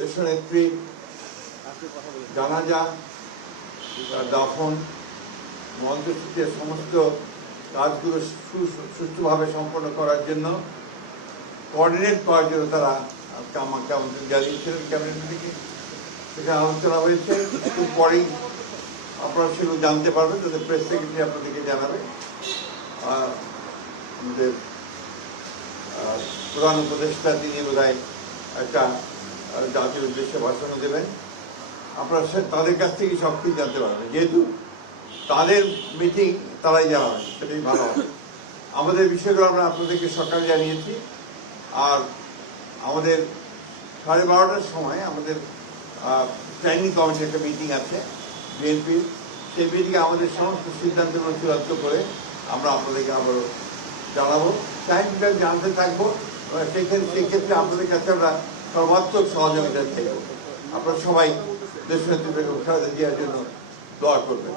দেশনেত্রী জানাজা, দাফন, মঞ্চসূচির সমস্ত কাজগুলো সুষ্ঠুভাবে সম্পন্ন করার জন্য কোঅর্ডিনেট করার জন্য তারা আজকে আমাকে আমন্ত্রণ জানিয়েছিলেন ক্যাবিনেট থেকে। সেখানে আলোচনা হয়েছে। একটু পরেই আপনারা সেগুলো জানতে পারবেন, তাদের প্রেস সেক্রেটারি আপনাদেরকে জানাবে। আমাদের প্রধান উপদেষ্টা তিনি বোধহয় একটা জাতির উদ্দেশ্যে ভাষণ দেবেন। আপনারা তাদের কাছ থেকে সব কিছু জানতে পারবেন, যেহেতু তাদের মিটিং তারাই জানাবেন, সেটাই ভালো হবে। আমাদের বিষয়গুলো আমরা আপনাদেরকে সকালে জানিয়েছি। আর আমাদের 12:30টার সময় আমাদের প্ল্যানিং কমিটির একটা মিটিং আছে বিএনপির। সেই মিটিংয়ে আমাদের সমস্ত সিদ্ধান্তগুলো চূড়ান্ত করে আমরা আপনাদেরকে আবারও জানাবো। টাইমটা জানতে থাকবো। সেক্ষেত্রে আপনাদের কাছে আমরা সর্বাত্মক সহযোগিতা চাইব। আপনারা সবাই দেশনেত্রী বেগম খালেদা জিয়ার জন্য দোয়া করবেন।